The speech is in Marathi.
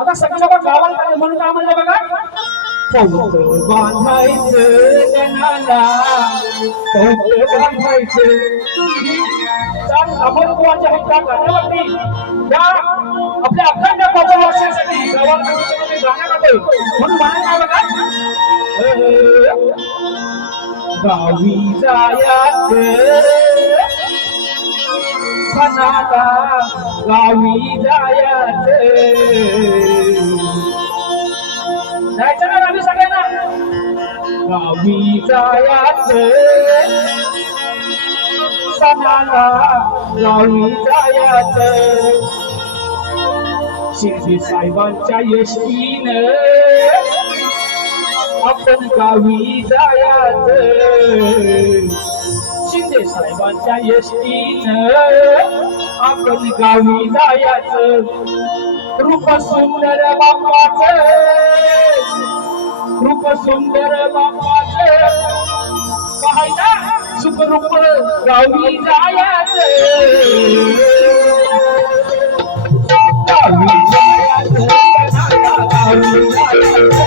आता सगळे लोक गावाला चालले म्हणून काय म्हणलं बघा? आपल्या अखंड बाबा वर्षासाठी गावाला म्हणून म्हणत काय बघा? गावी जायाचं. सणाला गावी जायाचं. जायचं ना गावी सगळ्यांना? गावी जायाचं सणाला गावी जायाचं शिंदे साहेबांच्या यशटीनं आपण गावी जायाचं शिंदे साहेबांच्या यशटीनं आपण गावी जायाचं रूप सुंदर রূপ সুন্দর বাবাতে কাহাইনা সুখ রূপ গাউনি যায়াতে। গাউনি যায়াতে গাউনি যায়াতে।